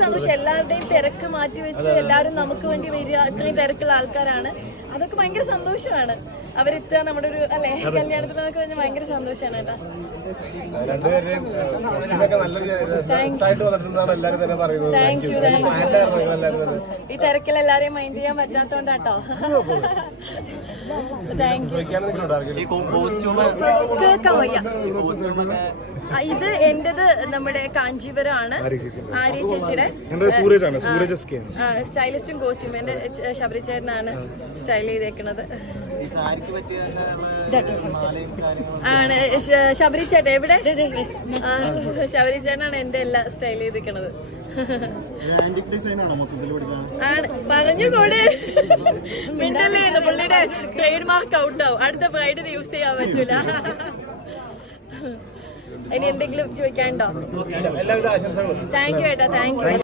സന്തോഷം. എല്ലാവരുടെയും തിരക്ക് മാറ്റി വെച്ച് എല്ലാവരും നമുക്ക് വേണ്ടി വരിക, ഇത്രയും തിരക്കുള്ള ആൾക്കാരാണ്. അതൊക്കെ ഭയങ്കര സന്തോഷമാണ്. അവരെത്തുക നമ്മുടെ ഒരു അല്ലെ കല്യാണത്തിനൊക്കെ പറഞ്ഞാൽ ഭയങ്കര സന്തോഷമാണ് കേട്ടോ. Thank you. ഈ തിരക്കിൽ എല്ലാരെയും മൈൻഡ് ചെയ്യാൻ പറ്റാത്തോണ്ടാട്ടോ. Thank you. കേൾക്കാൻ വയ്യ. ഇത് എന്റേത് നമ്മുടെ കാഞ്ചീപുരമാണ്. ആര്യ ചേച്ചിയുടെ സ്റ്റൈലിസ്റ്റും കോസ്റ്റ്യൂം എന്റെ ശബരി ചേട്ടനാണ് സ്റ്റൈൽ ചെയ്തേക്കുന്നത്. ആണ് ശബരി ചേട്ടൻ എവിടെ? ശബരി ചേട്ടനാണ് എന്റെ എല്ലാം സ്റ്റൈൽ ചെയ്തിരിക്കണത്. ആണ് പറഞ്ഞുകൂടെ മിന്നല്ലേ പുള്ളിയുടെ ട്രേഡ് മാർക്ക് ഔട്ടാവും. അടുത്ത ഫ്രൈഡേ യൂസ് ചെയ്യാൻ പറ്റൂല. ഇനി എന്തെങ്കിലും ചോദിക്കാനുണ്ടോ? താങ്ക് യു ഏട്ടാ. Thank you.